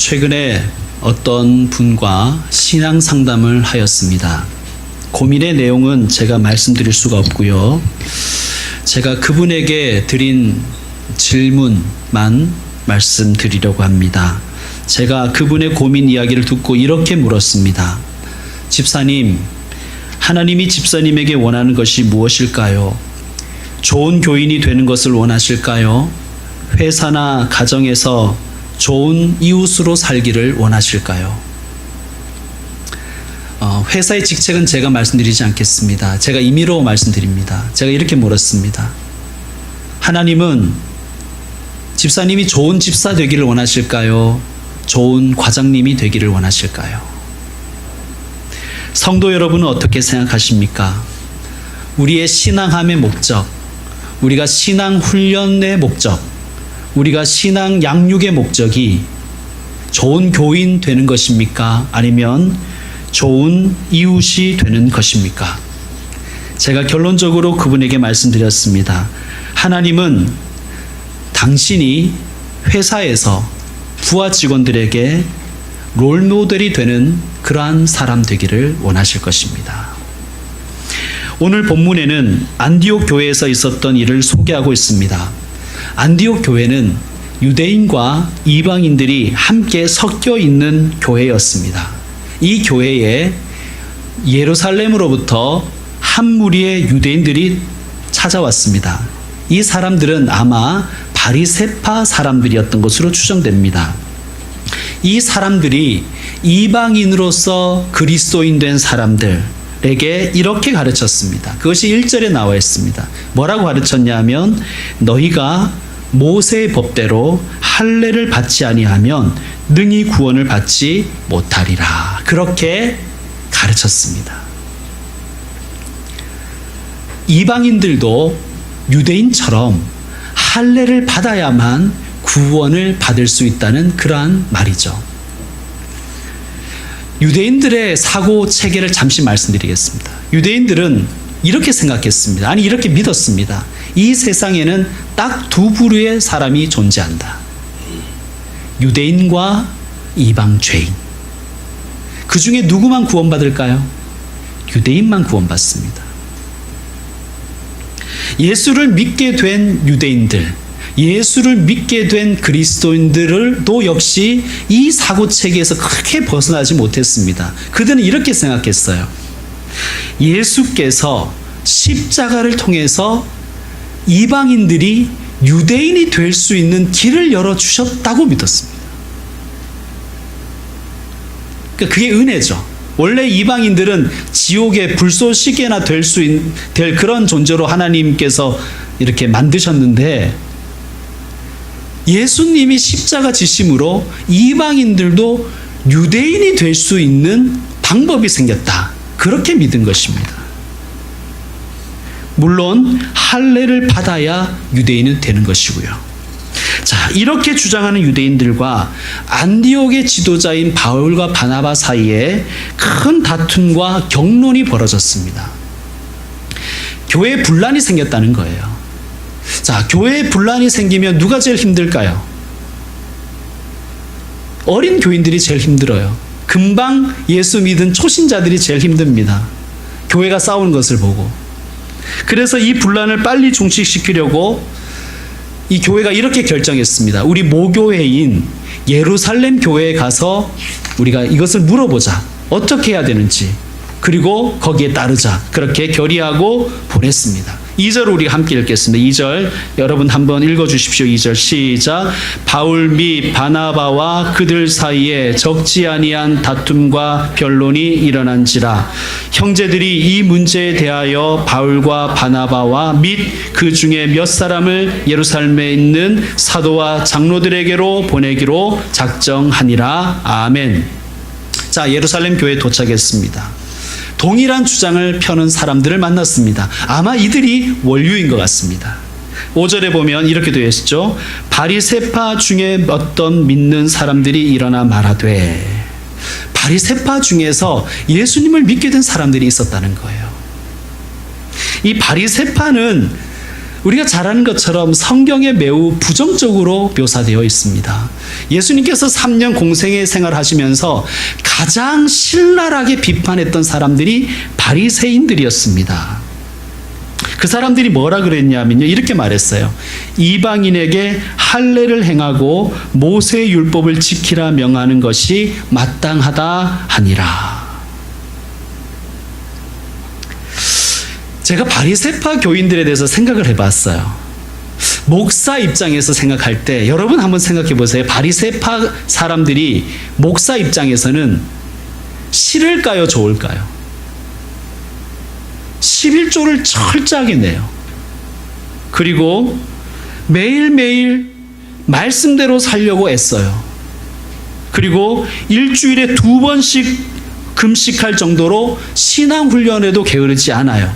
최근에 어떤 분과 신앙 상담을 하였습니다. 고민의 내용은 제가 말씀드릴 수가 없고요. 제가 그분에게 드린 질문만 말씀드리려고 합니다. 제가 그분의 고민 이야기를 듣고 이렇게 물었습니다. 집사님, 하나님이 집사님에게 원하는 것이 무엇일까요? 좋은 교인이 되는 것을 원하실까요? 회사나 가정에서 좋은 이웃으로 살기를 원하실까요? 회사의 직책은 제가 말씀드리지 않겠습니다. 제가 임의로 말씀드립니다. 제가 이렇게 물었습니다. 하나님은 집사님이 좋은 집사 되기를 원하실까요? 좋은 과장님이 되기를 원하실까요? 성도 여러분은 어떻게 생각하십니까? 우리의 신앙함의 목적, 우리가 신앙 훈련의 목적, 우리가 신앙 양육의 목적이 좋은 교인 되는 것입니까? 아니면 좋은 이웃이 되는 것입니까? 제가 결론적으로 그분에게 말씀드렸습니다. 하나님은 당신이 회사에서 부하 직원들에게 롤모델이 되는 그러한 사람 되기를 원하실 것입니다. 오늘 본문에는 안디옥 교회에서 있었던 일을 소개하고 있습니다. 안디옥 교회는 유대인과 이방인들이 함께 섞여 있는 교회였습니다. 이 교회에 예루살렘으로부터 한 무리의 유대인들이 찾아왔습니다. 이 사람들은 아마 바리새파 사람들이었던 것으로 추정됩니다. 이 사람들이 이방인으로서 그리스도인 된 사람들에게 이렇게 가르쳤습니다. 그것이 1절에 나와 있습니다. 뭐라고 가르쳤냐면 너희가 모세의 법대로 할례를 받지 아니하면 능히 구원을 받지 못하리라. 그렇게 가르쳤습니다. 이방인들도 유대인처럼 할례를 받아야만 구원을 받을 수 있다는 그러한 말이죠. 유대인들의 사고 체계를 잠시 말씀드리겠습니다. 유대인들은 이렇게 생각했습니다. 아니, 이렇게 믿었습니다. 이 세상에는 딱 두 부류의 사람이 존재한다. 유대인과 이방 죄인. 그 중에 누구만 구원받을까요? 유대인만 구원받습니다. 예수를 믿게 된 유대인들, 예수를 믿게 된 그리스도인들도 역시 이 사고체계에서 크게 벗어나지 못했습니다. 그들은 이렇게 생각했어요. 예수께서 십자가를 통해서 이방인들이 유대인이 될 수 있는 길을 열어주셨다고 믿었습니다. 그러니까 그게 은혜죠. 원래 이방인들은 지옥의 불쏘시개나 될 그런 존재로 하나님께서 이렇게 만드셨는데 예수님이 십자가 지심으로 이방인들도 유대인이 될 수 있는 방법이 생겼다. 그렇게 믿은 것입니다. 물론 할례를 받아야 유대인은 되는 것이고요. 자, 이렇게 주장하는 유대인들과 안디옥의 지도자인 바울과 바나바 사이에 큰 다툼과 격론이 벌어졌습니다. 교회에 분란이 생겼다는 거예요. 자, 교회에 분란이 생기면 누가 제일 힘들까요? 어린 교인들이 제일 힘들어요. 금방 예수 믿은 초신자들이 제일 힘듭니다. 교회가 싸우는 것을 보고. 그래서 이 분란을 빨리 종식시키려고 이 교회가 이렇게 결정했습니다. 우리 모교회인 예루살렘 교회에 가서 우리가 이것을 물어보자. 어떻게 해야 되는지. 그리고 거기에 따르자. 그렇게 결의하고 보냈습니다. 2절 우리 함께 읽겠습니다. 2절 여러분 한번 읽어주십시오. 2절 시작. 바울 및 바나바와 그들 사이에 적지 아니한 다툼과 변론이 일어난지라. 형제들이 이 문제에 대하여 바울과 바나바와 및 그 중에 몇 사람을 예루살렘에 있는 사도와 장로들에게로 보내기로 작정하니라. 아멘. 자, 예루살렘 교회에 도착했습니다. 동일한 주장을 펴는 사람들을 만났습니다. 아마 이들이 원류인 것 같습니다. 5절에 보면 이렇게 되어 있죠. 바리새파 중에 어떤 믿는 사람들이 일어나 말하되. 바리새파 중에서 예수님을 믿게 된 사람들이 있었다는 거예요. 이 바리새파는 우리가 잘 아는 것처럼 성경에 매우 부정적으로 묘사되어 있습니다. 예수님께서 3년 공생의 생활을 하시면서 가장 신랄하게 비판했던 사람들이 바리새인들이었습니다. 그 사람들이 뭐라 그랬냐면요, 이렇게 말했어요. 이방인에게 할례를 행하고 모세의 율법을 지키라 명하는 것이 마땅하다 하니라. 제가 바리새파 교인들에 대해서 생각을 해봤어요. 목사 입장에서 생각할 때 여러분 한번 생각해 보세요. 바리새파 사람들이 목사 입장에서는 싫을까요, 좋을까요? 11조를 철저하게 내요. 그리고 매일매일 말씀대로 살려고 애써요. 그리고 일주일에 2번씩 금식할 정도로 신앙훈련에도 게으르지 않아요.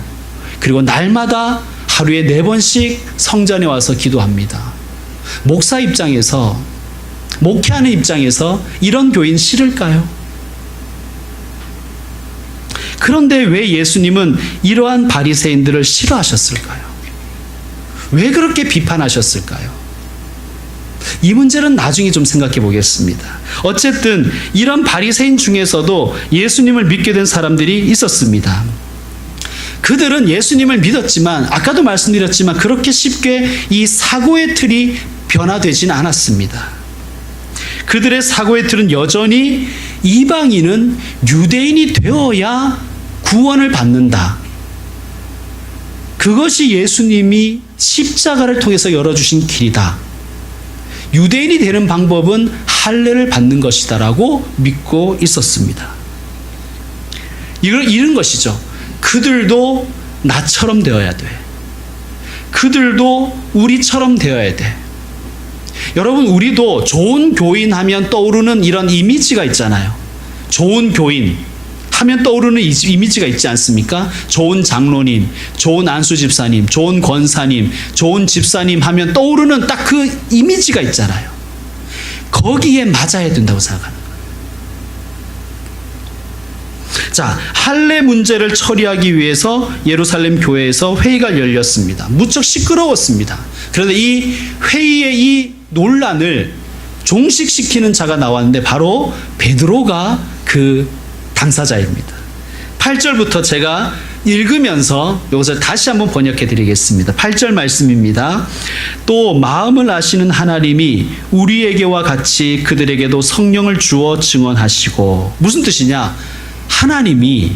그리고 날마다 하루에 4번씩 성전에 와서 기도합니다. 목사 입장에서, 목회하는 입장에서 이런 교인 싫을까요? 그런데 왜 예수님은 이러한 바리새인들을 싫어하셨을까요? 왜 그렇게 비판하셨을까요? 이 문제는 나중에 좀 생각해 보겠습니다. 어쨌든 이런 바리새인 중에서도 예수님을 믿게 된 사람들이 있었습니다. 그들은 예수님을 믿었지만, 아까도 말씀드렸지만 그렇게 쉽게 이 사고의 틀이 변화되지는 않았습니다. 그들의 사고의 틀은 여전히 이방인은 유대인이 되어야 구원을 받는다. 그것이 예수님이 십자가를 통해서 열어주신 길이다. 유대인이 되는 방법은 할례를 받는 것이다라고 믿고 있었습니다. 이런 것이죠. 그들도 나처럼 되어야 돼. 그들도 우리처럼 되어야 돼. 여러분, 우리도 좋은 교인 하면 떠오르는 이런 이미지가 있잖아요. 좋은 교인 하면 떠오르는 이미지가 있지 않습니까? 좋은 장로님, 좋은 안수 집사님, 좋은 권사님, 좋은 집사님 하면 떠오르는 딱 그 이미지가 있잖아요. 거기에 맞아야 된다고 생각하는 거예요. 자, 할례 문제를 처리하기 위해서 예루살렘 교회에서 회의가 열렸습니다. 무척 시끄러웠습니다. 그런데 이 회의의 이 논란을 종식시키는 자가 나왔는데 바로 베드로가 그 당사자입니다. 8절부터 제가 읽으면서 여기서 다시 한번 번역해 드리겠습니다. 8절 말씀입니다. 또 마음을 아시는 하나님이 우리에게와 같이 그들에게도 성령을 주어 증언하시고, 무슨 뜻이냐? 하나님이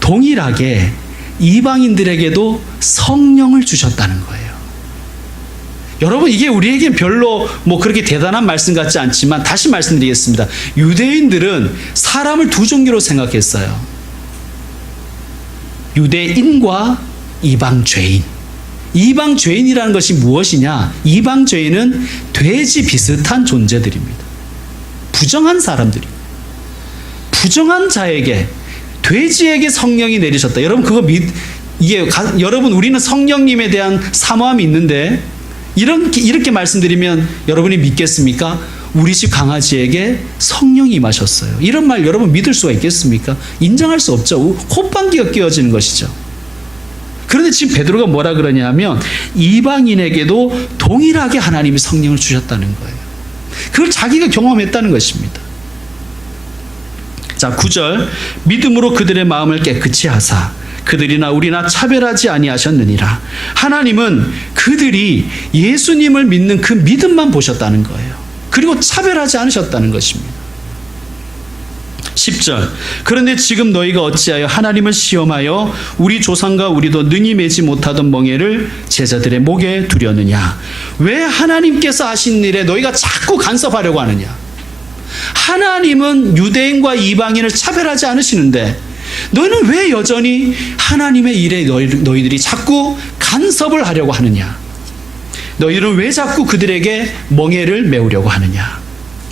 동일하게 이방인들에게도 성령을 주셨다는 거예요. 여러분, 이게 우리에겐 별로 그렇게 대단한 말씀 같지 않지만 다시 말씀드리겠습니다. 유대인들은 사람을 두 종류로 생각했어요. 유대인과 이방 죄인. 이방 죄인이라는 것이 무엇이냐? 이방 죄인은 돼지 비슷한 존재들입니다. 부정한 사람들이. 부정한 자에게, 돼지에게 성령이 내리셨다. 여러분, 여러분, 우리는 성령님에 대한 사모함이 있는데 이렇게 말씀드리면 여러분이 믿겠습니까? 우리 집 강아지에게 성령이 임하셨어요. 이런 말 여러분 믿을 수가 있겠습니까? 인정할 수 없죠. 콧방귀가 끼어지는 것이죠. 그런데 지금 베드로가 뭐라 그러냐면 이방인에게도 동일하게 하나님이 성령을 주셨다는 거예요. 그걸 자기가 경험했다는 것입니다. 자, 9절. 믿음으로 그들의 마음을 깨끗이 하사 그들이나 우리나 차별하지 아니하셨느니라. 하나님은 그들이 예수님을 믿는 그 믿음만 보셨다는 거예요. 그리고 차별하지 않으셨다는 것입니다. 10절. 그런데 지금 너희가 어찌하여 하나님을 시험하여 우리 조상과 우리도 능히 매지 못하던 멍에를 제자들의 목에 두려느냐? 왜 하나님께서 하신 일에 너희가 자꾸 간섭하려고 하느냐? 하나님은 유대인과 이방인을 차별하지 않으시는데 너희는 왜 여전히 하나님의 일에 너희들이 자꾸 간섭을 하려고 하느냐? 너희들은 왜 자꾸 그들에게 멍에를 메우려고 하느냐?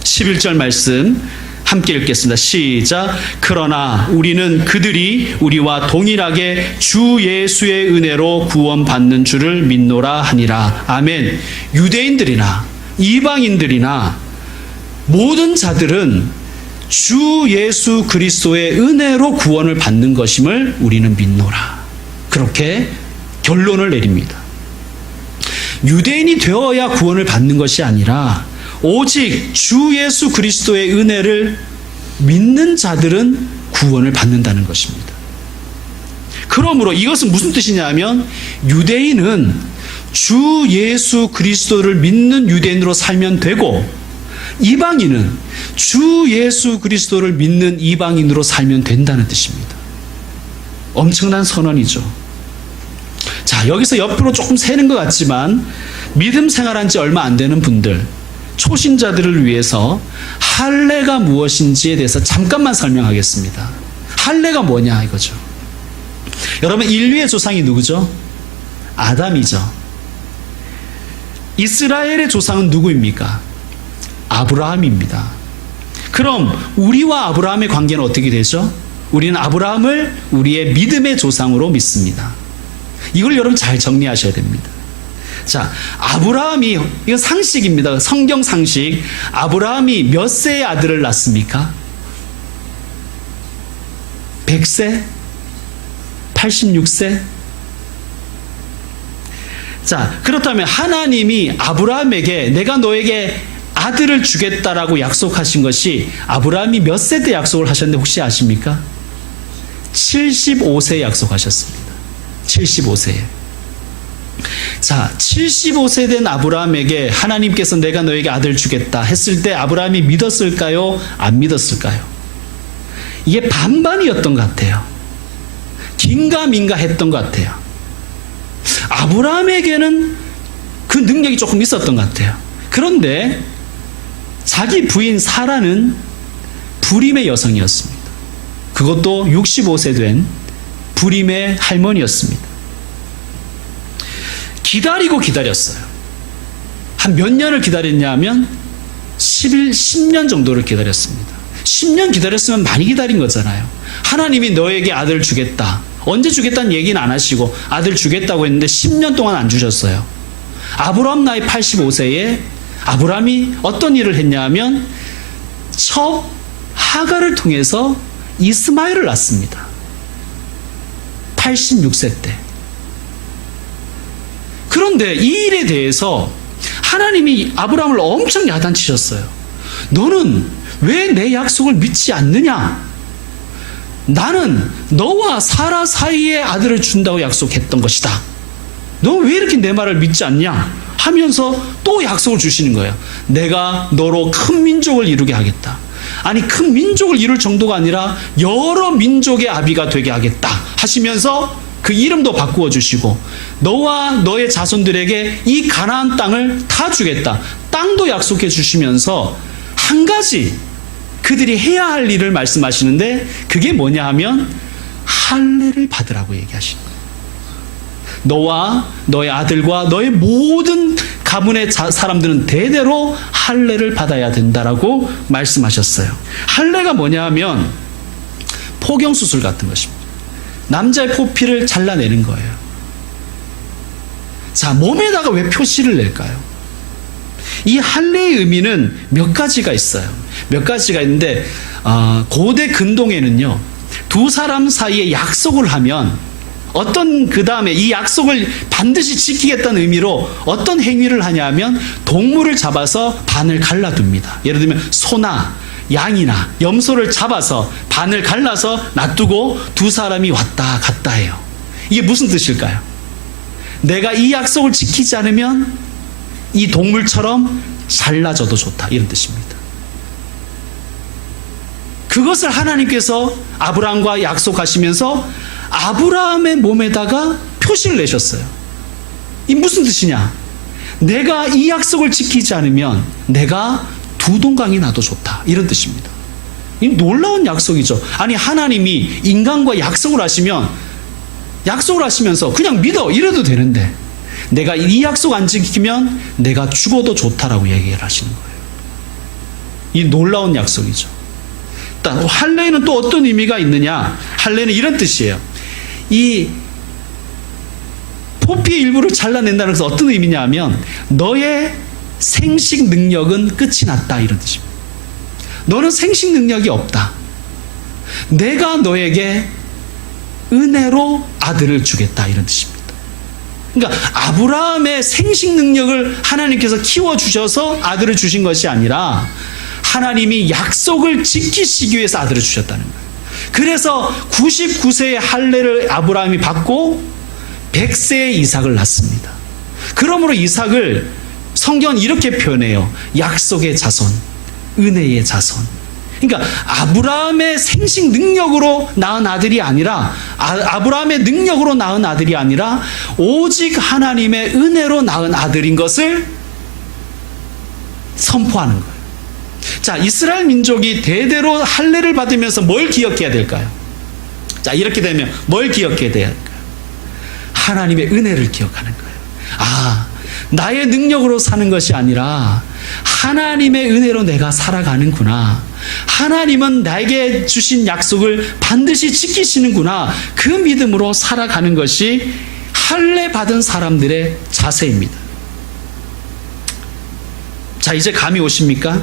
11절 말씀 함께 읽겠습니다. 시작. 그러나 우리는 그들이 우리와 동일하게 주 예수의 은혜로 구원받는 줄을 믿노라 하니라. 아멘. 유대인들이나 이방인들이나 모든 자들은 주 예수 그리스도의 은혜로 구원을 받는 것임을 우리는 믿노라. 그렇게 결론을 내립니다. 유대인이 되어야 구원을 받는 것이 아니라 오직 주 예수 그리스도의 은혜를 믿는 자들은 구원을 받는다는 것입니다. 그러므로 이것은 무슨 뜻이냐면 유대인은 주 예수 그리스도를 믿는 유대인으로 살면 되고 이방인은 주 예수 그리스도를 믿는 이방인으로 살면 된다는 뜻입니다. 엄청난 선언이죠. 자, 여기서 옆으로 조금 새는 것 같지만 믿음 생활한 지 얼마 안 되는 분들, 초신자들을 위해서 할례가 무엇인지에 대해서 잠깐만 설명하겠습니다. 할례가 뭐냐 이거죠. 여러분, 인류의 조상이 누구죠? 아담이죠. 이스라엘의 조상은 누구입니까? 아브라함입니다. 그럼 우리와 아브라함의 관계는 어떻게 되죠? 우리는 아브라함을 우리의 믿음의 조상으로 믿습니다. 이걸 여러분 잘 정리하셔야 됩니다. 자, 아브라함이, 이거 상식입니다. 성경 상식. 아브라함이 몇 세의 아들을 낳습니까? 100세? 86세? 자, 그렇다면 하나님이 아브라함에게 내가 너에게 아들을 주겠다라고 약속하신 것이 아브라함이 몇 세 때 약속을 하셨는데 혹시 아십니까? 75세에 약속하셨습니다. 75세에. 자, 75세 된 아브라함에게 하나님께서 내가 너에게 아들 주겠다 했을 때 아브라함이 믿었을까요? 안 믿었을까요? 이게 반반이었던 것 같아요. 긴가민가 했던 것 같아요. 아브라함에게는 그 능력이 조금 있었던 것 같아요. 그런데 자기 부인 사라는 불임의 여성이었습니다. 그것도 65세 된 불임의 할머니였습니다. 기다리고 기다렸어요. 한 몇 년을 기다렸냐 하면 10년 정도를 기다렸습니다. 10년 기다렸으면 많이 기다린 거잖아요. 하나님이 너에게 아들 주겠다. 언제 주겠다는 얘기는 안 하시고 아들 주겠다고 했는데 10년 동안 안 주셨어요. 아브라함 나이 85세에 아브라함이 어떤 일을 했냐 하면 첩 하가를 통해서 이스마엘을 낳습니다. 86세 때. 그런데 이 일에 대해서 하나님이 아브라함을 엄청 야단치셨어요. 너는 왜 내 약속을 믿지 않느냐? 나는 너와 사라 사이에 아들을 준다고 약속했던 것이다. 너 왜 이렇게 내 말을 믿지 않냐? 하면서 또 약속을 주시는 거예요. 내가 너로 큰 민족을 이루게 하겠다. 아니, 큰 민족을 이룰 정도가 아니라 여러 민족의 아비가 되게 하겠다 하시면서 그 이름도 바꾸어 주시고 너와 너의 자손들에게 이 가나안 땅을 다 주겠다. 땅도 약속해 주시면서 한 가지 그들이 해야 할 일을 말씀하시는데 그게 뭐냐 하면 할례를 받으라고 얘기하시는 거예요. 너와 너의 아들과 너의 모든 가문의 사람들은 대대로 할례를 받아야 된다라고 말씀하셨어요. 할례가 뭐냐 하면 포경수술 같은 것입니다. 남자의 포피를 잘라내는 거예요. 자, 몸에다가 왜 표시를 낼까요? 이 할례의 의미는 몇 가지가 있어요. 몇 가지가 있는데 고대 근동에는요, 두 사람 사이에 약속을 하면 어떤 그 다음에 이 약속을 반드시 지키겠다는 의미로 어떤 행위를 하냐면 동물을 잡아서 반을 갈라둡니다. 예를 들면 소나 양이나 염소를 잡아서 반을 갈라서 놔두고 두 사람이 왔다 갔다 해요. 이게 무슨 뜻일까요? 내가 이 약속을 지키지 않으면 이 동물처럼 잘라져도 좋다, 이런 뜻입니다. 그것을 하나님께서 아브라함과 약속하시면서 아브라함의 몸에다가 표시를 내셨어요. 이 무슨 뜻이냐? 내가 이 약속을 지키지 않으면 내가 두 동강이 나도 좋다, 이런 뜻입니다. 이 놀라운 약속이죠. 아니, 하나님이 인간과 약속을 하시면서 그냥 믿어 이래도 되는데 내가 이 약속 안 지키면 내가 죽어도 좋다라고 얘기를 하시는 거예요. 이 놀라운 약속이죠. 일단 할례는 또 어떤 의미가 있느냐? 할례는 이런 뜻이에요. 이 포피의 일부를 잘라낸다는 것은 어떤 의미냐 하면 너의 생식 능력은 끝이 났다, 이런 뜻입니다. 너는 생식 능력이 없다. 내가 너에게 은혜로 아들을 주겠다, 이런 뜻입니다. 그러니까 아브라함의 생식 능력을 하나님께서 키워주셔서 아들을 주신 것이 아니라 하나님이 약속을 지키시기 위해서 아들을 주셨다는 거예요. 그래서 99세의 할례를 아브라함이 받고 100세의 이삭을 낳습니다. 그러므로 이삭을 성경은 이렇게 표현해요. 약속의 자손, 은혜의 자손. 그러니까 아브라함의 생식 능력으로 낳은 아들이 아니라, 아브라함의 능력으로 낳은 아들이 아니라 오직 하나님의 은혜로 낳은 아들인 것을 선포하는 거예요. 자, 이스라엘 민족이 대대로 할례를 받으면서 뭘 기억해야 될까요? 자, 이렇게 되면 뭘 기억해야 될까요? 하나님의 은혜를 기억하는 거예요. 아, 나의 능력으로 사는 것이 아니라 하나님의 은혜로 내가 살아가는구나. 하나님은 나에게 주신 약속을 반드시 지키시는구나. 그 믿음으로 살아가는 것이 할례 받은 사람들의 자세입니다. 자, 이제 감이 오십니까?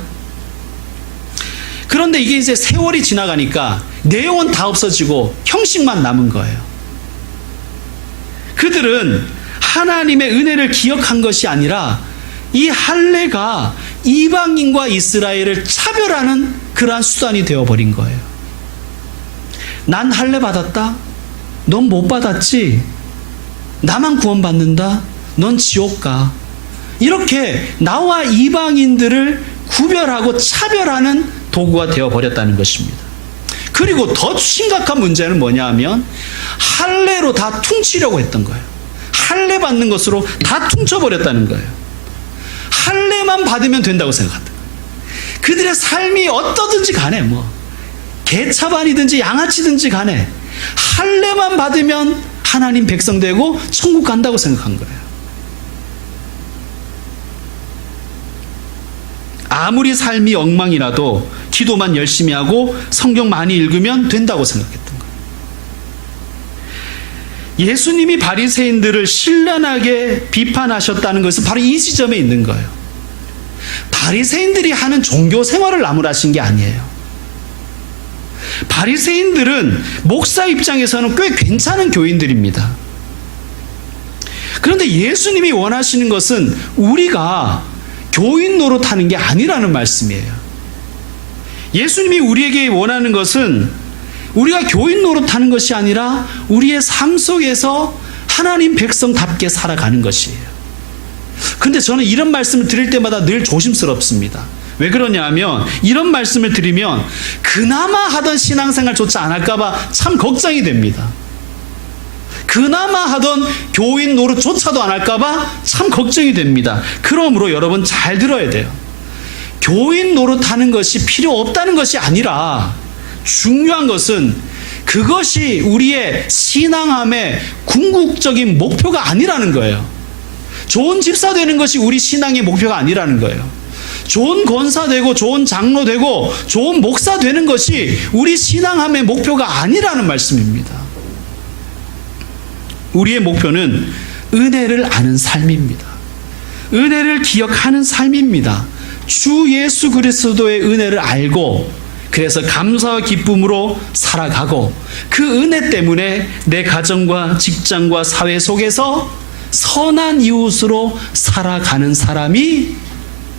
그런데 이게 이제 세월이 지나가니까 내용은 다 없어지고 형식만 남은 거예요. 그들은 하나님의 은혜를 기억한 것이 아니라 이 할례가 이방인과 이스라엘을 차별하는 그러한 수단이 되어버린 거예요. 난 할례 받았다? 넌 못 받았지? 나만 구원받는다? 넌 지옥 가. 이렇게 나와 이방인들을 구별하고 차별하는 도구가 되어버렸다는 것입니다. 그리고 더 심각한 문제는 뭐냐 하면 할례로 다 퉁치려고 했던 거예요. 할례 받는 것으로 다 퉁쳐버렸다는 거예요. 할례만 받으면 된다고 생각한다. 그들의 삶이 어떠든지 간에 개차반이든지 양아치든지 간에 할례만 받으면 하나님 백성 되고 천국 간다고 생각한 거예요. 아무리 삶이 엉망이라도 기도만 열심히 하고 성경 많이 읽으면 된다고 생각했던 거예요. 예수님이 바리새인들을 신랄하게 비판하셨다는 것은 바로 이 지점에 있는 거예요. 바리새인들이 하는 종교 생활을 나무라신 게 아니에요. 바리새인들은 목사 입장에서는 꽤 괜찮은 교인들입니다. 그런데 예수님이 원하시는 것은 우리가 교인 노릇하는 게 아니라는 말씀이에요. 예수님이 우리에게 원하는 것은 우리가 교인 노릇하는 것이 아니라 우리의 삶 속에서 하나님 백성답게 살아가는 것이에요. 근데 저는 이런 말씀을 드릴 때마다 늘 조심스럽습니다. 왜 그러냐 하면 이런 말씀을 드리면 그나마 하던 신앙생활조차 안 할까봐 참 걱정이 됩니다. 그나마 하던 교인 노릇조차도 안 할까봐 참 걱정이 됩니다. 그러므로 여러분 잘 들어야 돼요. 교인 노릇하는 것이 필요 없다는 것이 아니라 중요한 것은 그것이 우리의 신앙함의 궁극적인 목표가 아니라는 거예요. 좋은 집사 되는 것이 우리 신앙의 목표가 아니라는 거예요. 좋은 권사 되고 좋은 장로 되고 좋은 목사 되는 것이 우리 신앙함의 목표가 아니라는 말씀입니다. 우리의 목표는 은혜를 아는 삶입니다. 은혜를 기억하는 삶입니다. 주 예수 그리스도의 은혜를 알고 그래서 감사와 기쁨으로 살아가고 그 은혜 때문에 내 가정과 직장과 사회 속에서 선한 이웃으로 살아가는 사람이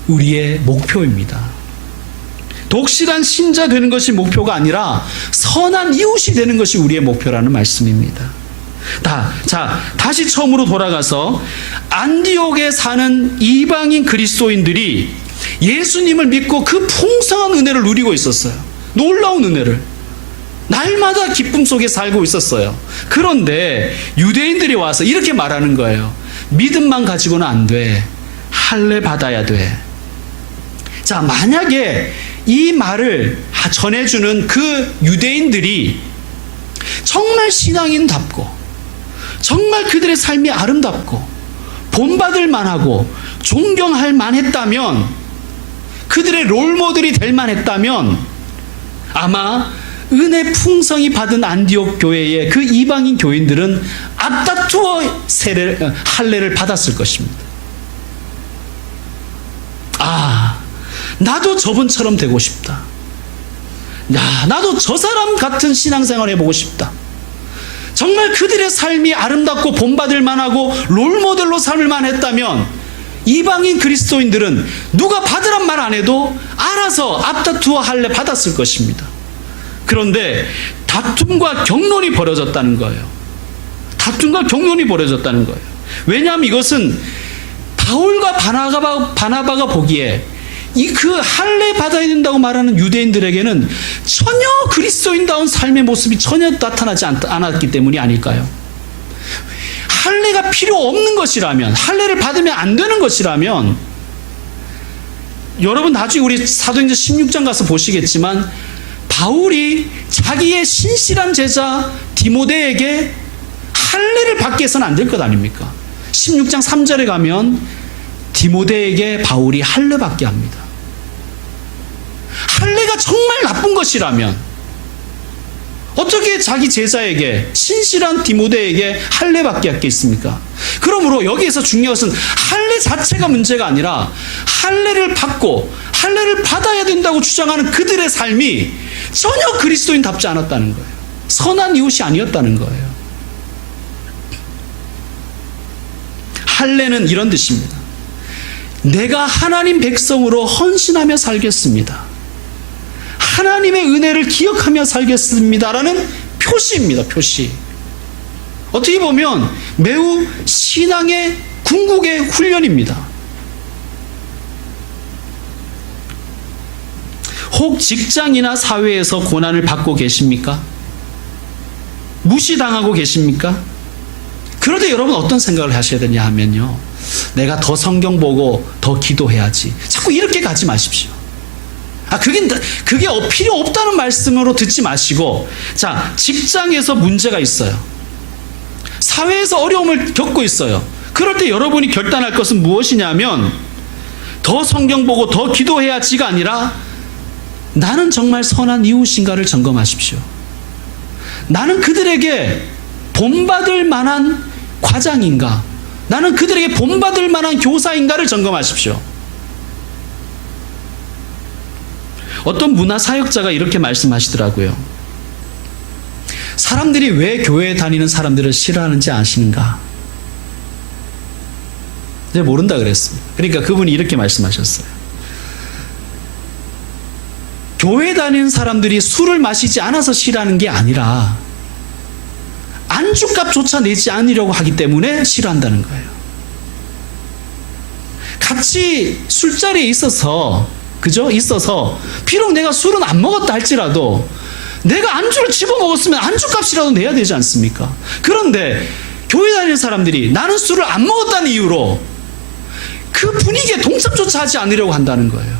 우리의 목표입니다. 독실한 신자 되는 것이 목표가 아니라 선한 이웃이 되는 것이 우리의 목표라는 말씀입니다. 자, 다시 처음으로 돌아가서 안디옥에 사는 이방인 그리스도인들이 예수님을 믿고 그 풍성한 은혜를 누리고 있었어요. 놀라운 은혜를. 날마다 기쁨 속에 살고 있었어요. 그런데 유대인들이 와서 이렇게 말하는 거예요. 믿음만 가지고는 안 돼. 할례 받아야 돼. 자, 만약에 이 말을 전해주는 그 유대인들이 정말 신앙인답고 정말 그들의 삶이 아름답고 본받을 만하고 존경할 만했다면, 그들의 롤모델이 될 만했다면 아마 은혜 풍성히 받은 안디옥 교회의 그 이방인 교인들은 앞다투어 할례를 받았을 것입니다. 아, 나도 저분처럼 되고 싶다. 야, 나도 저 사람 같은 신앙생활 해보고 싶다. 정말 그들의 삶이 아름답고 본받을 만하고 롤모델로 삶을 만했다면 이방인 그리스도인들은 누가 받으란 말 안 해도 알아서 앞다투어 할례 받았을 것입니다. 그런데 다툼과 경론이 벌어졌다는 거예요. 다툼과 경론이 벌어졌다는 거예요. 왜냐하면 이것은 바울과 바나바가 보기에 그 할례 받아야 된다고 말하는 유대인들에게는 전혀 그리스도인다운 삶의 모습이 전혀 나타나지 않았기 때문이 아닐까요? 할례가 필요 없는 것이라면, 할례를 받으면 안 되는 것이라면, 여러분 나중에 우리 사도행전 16장 가서 보시겠지만 바울이 자기의 신실한 제자 디모데에게 할례를 받게 해서는 안 될 것 아닙니까? 16장 3절에 가면 디모데에게 바울이 할례 받게 합니다. 할례가 정말 나쁜 것이라면 어떻게 자기 제자에게, 신실한 디모데에게 할례 받게 했겠습니까? 그러므로 여기에서 중요한 것은 할례 자체가 문제가 아니라 할례를 받고 할례를 받아야 된다고 주장하는 그들의 삶이 전혀 그리스도인답지 않았다는 거예요. 선한 이웃이 아니었다는 거예요. 할례는 이런 뜻입니다. 내가 하나님 백성으로 헌신하며 살겠습니다. 하나님의 은혜를 기억하며 살겠습니다라는 표시입니다. 표시. 어떻게 보면 매우 신앙의 궁극의 훈련입니다. 혹 직장이나 사회에서 고난을 받고 계십니까? 무시당하고 계십니까? 그럴 때 여러분 어떤 생각을 하셔야 되냐 하면요, 내가 더 성경 보고 더 기도해야지. 자꾸 이렇게 가지 마십시오. 그게 필요 없다는 말씀으로 듣지 마시고, 자, 직장에서 문제가 있어요. 사회에서 어려움을 겪고 있어요. 그럴 때 여러분이 결단할 것은 무엇이냐면, 더 성경 보고 더 기도해야지가 아니라 나는 정말 선한 이웃인가를 점검하십시오. 나는 그들에게 본받을 만한 과장인가? 나는 그들에게 본받을 만한 교사인가를 점검하십시오. 어떤 문화사역자가 이렇게 말씀하시더라고요. 사람들이 왜 교회에 다니는 사람들을 싫어하는지 아시는가? 이제 모른다 그랬습니다. 그러니까 그분이 이렇게 말씀하셨어요. 교회에 다니는 사람들이 술을 마시지 않아서 싫어하는 게 아니라 안주값조차 내지 않으려고 하기 때문에 싫어한다는 거예요. 같이 술자리에 있어서 비록 내가 술은 안 먹었다 할지라도 내가 안주를 집어먹었으면 안주값이라도 내야 되지 않습니까? 그런데 교회 다니는 사람들이 나는 술을 안 먹었다는 이유로 그 분위기에 동참조차 하지 않으려고 한다는 거예요.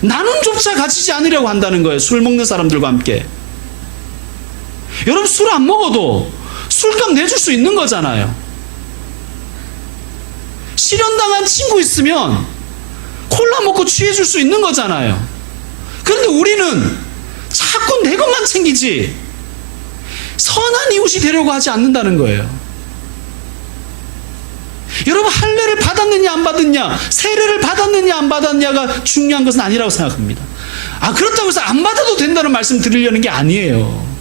나눔조차 가지지 않으려고 한다는 거예요. 술 먹는 사람들과 함께. 여러분, 술 안 먹어도 술값 내줄 수 있는 거잖아요. 실현당한 친구 있으면 콜라 먹고 취해줄 수 있는 거잖아요. 그런데 우리는 자꾸 내 것만 챙기지 선한 이웃이 되려고 하지 않는다는 거예요. 여러분, 할례를 받았느냐 안 받았느냐, 세례를 받았느냐 안 받았느냐가 중요한 것은 아니라고 생각합니다. 그렇다고 해서 안 받아도 된다는 말씀 드리려는 게 아니에요.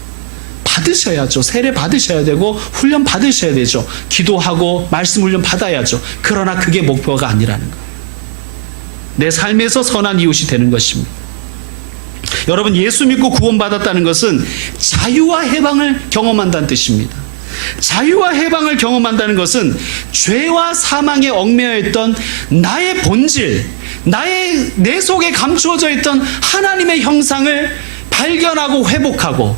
받으셔야죠. 세례 받으셔야 되고 훈련 받으셔야 되죠. 기도하고 말씀 훈련 받아야죠. 그러나 그게 목표가 아니라는 거예요. 내 삶에서 선한 이웃이 되는 것입니다. 여러분, 예수 믿고 구원받았다는 것은 자유와 해방을 경험한다는 뜻입니다. 자유와 해방을 경험한다는 것은 죄와 사망에 얽매여 있던 나의 본질, 내 속에 감추어져 있던 하나님의 형상을 발견하고 회복하고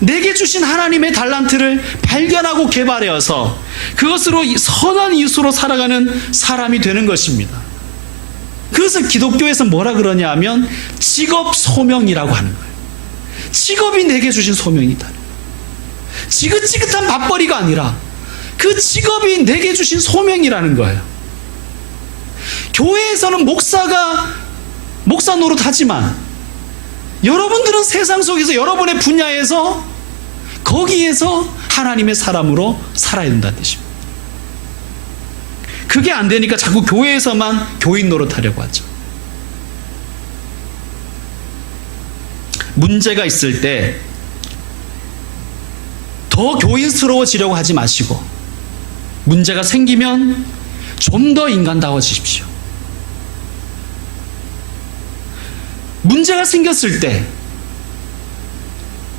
내게 주신 하나님의 달란트를 발견하고 개발해서 그것으로 선한 이웃으로 살아가는 사람이 되는 것입니다. 그래서 기독교에서 뭐라 그러냐 하면 직업 소명이라고 하는 거예요. 직업이 내게 주신 소명이다. 지긋지긋한 맞벌이가 아니라 그 직업이 내게 주신 소명이라는 거예요. 교회에서는 목사 노릇하지만 여러분들은 세상 속에서 여러분의 분야에서 거기에서 하나님의 사람으로 살아야 된다는 뜻입니다. 그게 안 되니까 자꾸 교회에서만 교인 노릇하려고 하죠. 문제가 있을 때 더 교인스러워지려고 하지 마시고 문제가 생기면 좀 더 인간다워지십시오. 문제가 생겼을 때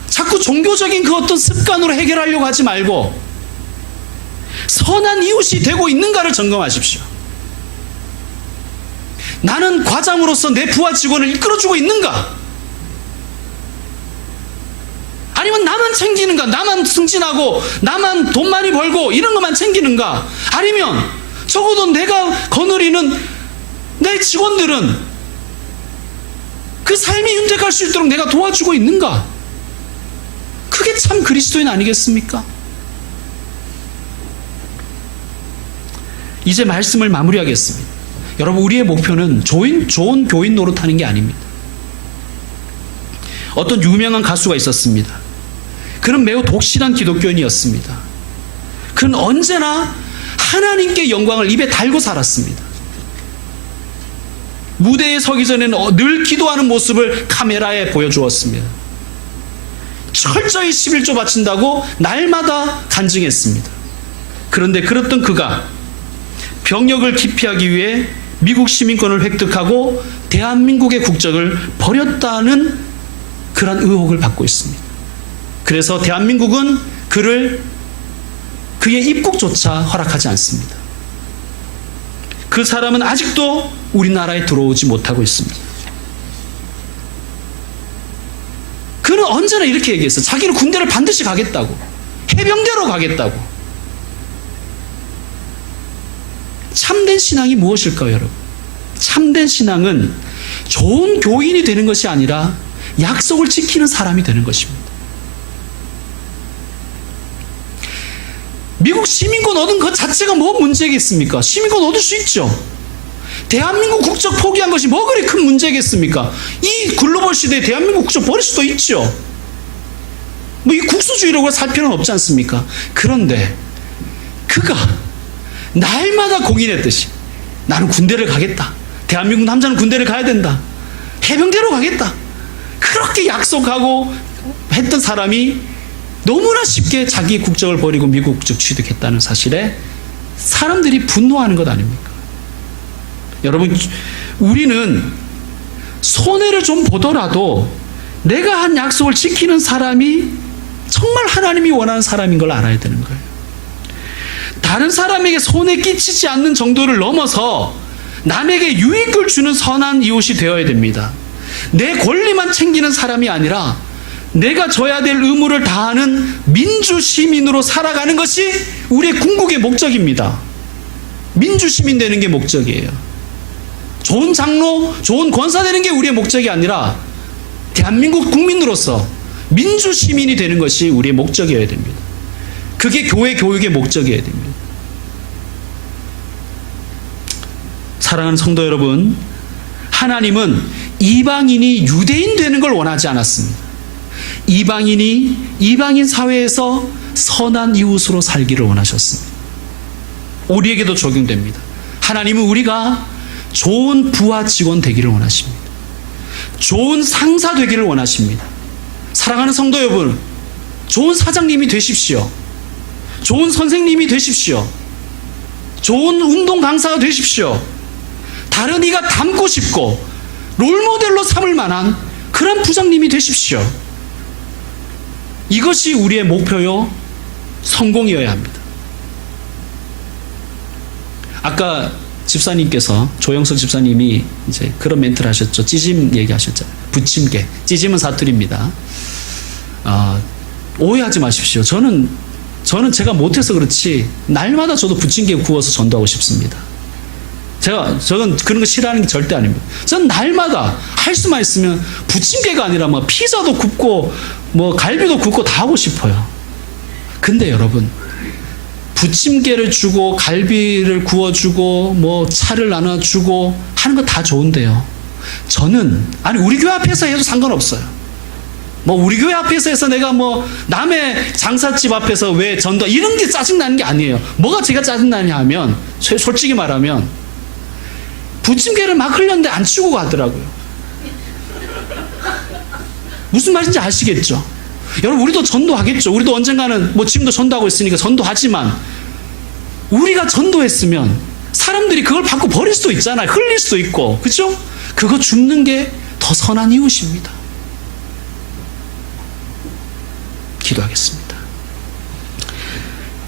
자꾸 종교적인 그 어떤 습관으로 해결하려고 하지 말고 선한 이웃이 되고 있는가를 점검하십시오. 나는 과장으로서 내 부하 직원을 이끌어주고 있는가? 아니면 나만 챙기는가? 나만 승진하고 나만 돈 많이 벌고 이런 것만 챙기는가? 아니면 적어도 내가 거느리는 내 직원들은 그 삶이 윤택할 수 있도록 내가 도와주고 있는가? 그게 참 그리스도인 아니겠습니까? 이제 말씀을 마무리하겠습니다. 여러분, 우리의 목표는 좋은 교인 노릇하는 게 아닙니다. 어떤 유명한 가수가 있었습니다. 그는 매우 독실한 기독교인이었습니다. 그는 언제나 하나님께 영광을 입에 달고 살았습니다. 무대에 서기 전에는 늘 기도하는 모습을 카메라에 보여주었습니다. 철저히 11조 바친다고 날마다 간증했습니다. 그런데 그랬던 그가 병역을 기피하기 위해 미국 시민권을 획득하고 대한민국의 국적을 버렸다는 그런 의혹을 받고 있습니다. 그래서 대한민국은 그의 입국조차 허락하지 않습니다. 그 사람은 아직도 우리나라에 들어오지 못하고 있습니다. 그는 언제나 이렇게 얘기했어요. 자기는 군대를 반드시 가겠다고, 해병대로 가겠다고. 참된 신앙이 무엇일까요, 여러분? 참된 신앙은 좋은 교인이 되는 것이 아니라 약속을 지키는 사람이 되는 것입니다. 미국 시민권 얻은 것 자체가 뭐 문제겠습니까? 시민권 얻을 수 있죠. 대한민국 국적 포기한 것이 뭐 그리 큰 문제겠습니까? 이 글로벌 시대에 대한민국 국적 버릴 수도 있죠. 뭐 이 국수주의라고 살 필요는 없지 않습니까? 그런데 그가 날마다 공인했듯이 나는 군대를 가겠다. 대한민국 남자는 군대를 가야 된다. 해병대로 가겠다. 그렇게 약속하고 했던 사람이 너무나 쉽게 자기 국적을 버리고 미국 국적 취득했다는 사실에 사람들이 분노하는 것 아닙니까? 여러분, 우리는 손해를 좀 보더라도 내가 한 약속을 지키는 사람이 정말 하나님이 원하는 사람인 걸 알아야 되는 거예요. 다른 사람에게 손해 끼치지 않는 정도를 넘어서 남에게 유익을 주는 선한 이웃이 되어야 됩니다. 내 권리만 챙기는 사람이 아니라 내가 져야 될 의무를 다하는 민주시민으로 살아가는 것이 우리의 궁극의 목적입니다. 민주시민 되는 게 목적이에요. 좋은 장로, 좋은 권사 되는 게 우리의 목적이 아니라 대한민국 국민으로서 민주시민이 되는 것이 우리의 목적이어야 됩니다. 그게 교회 교육의 목적이어야 됩니다. 사랑하는 성도 여러분, 하나님은 이방인이 유대인 되는 걸 원하지 않았습니다. 이방인이 이방인 사회에서 선한 이웃으로 살기를 원하셨습니다. 우리에게도 적용됩니다. 하나님은 우리가 좋은 부하 직원 되기를 원하십니다. 좋은 상사 되기를 원하십니다. 사랑하는 성도 여러분, 좋은 사장님이 되십시오. 좋은 선생님이 되십시오. 좋은 운동 강사가 되십시오. 다른 이가 닮고 싶고 롤모델로 삼을 만한 그런 부장님이 되십시오. 이것이 우리의 목표요, 성공이어야 합니다. 아까 집사님께서, 조영석 집사님이 이제 그런 멘트를 하셨죠. 찌짐 얘기하셨잖아요. 부침개. 찌짐은 사투리입니다. 오해하지 마십시오. 저는 제가 못해서 그렇지 날마다 저도 부침개 구워서 전도하고 싶습니다. 저는 그런 거 싫어하는 게 절대 아닙니다. 전 날마다 할 수만 있으면 부침개가 아니라 뭐 피자도 굽고 뭐 갈비도 굽고 다 하고 싶어요. 근데 여러분, 부침개를 주고 갈비를 구워주고 뭐 차를 나눠주고 하는 거 다 좋은데요. 우리 교회 앞에서 해도 상관없어요. 뭐 우리 교회 앞에서 해서 내가 뭐 남의 장사집 앞에서 왜 전도 이런 게 짜증나는 게 아니에요. 뭐가 제가 짜증나냐 하면, 솔직히 말하면 부침개를 막 흘렸는데 안 치우고 가더라고요. 무슨 말인지 아시겠죠? 여러분, 우리도 전도하겠죠. 우리도 언젠가는, 뭐 지금도 전도하고 있으니까 전도하지만, 우리가 전도했으면 사람들이 그걸 받고 버릴 수도 있잖아요. 흘릴 수도 있고. 그죠? 그거 줍는 게 더 선한 이웃입니다. 기도하겠습니다.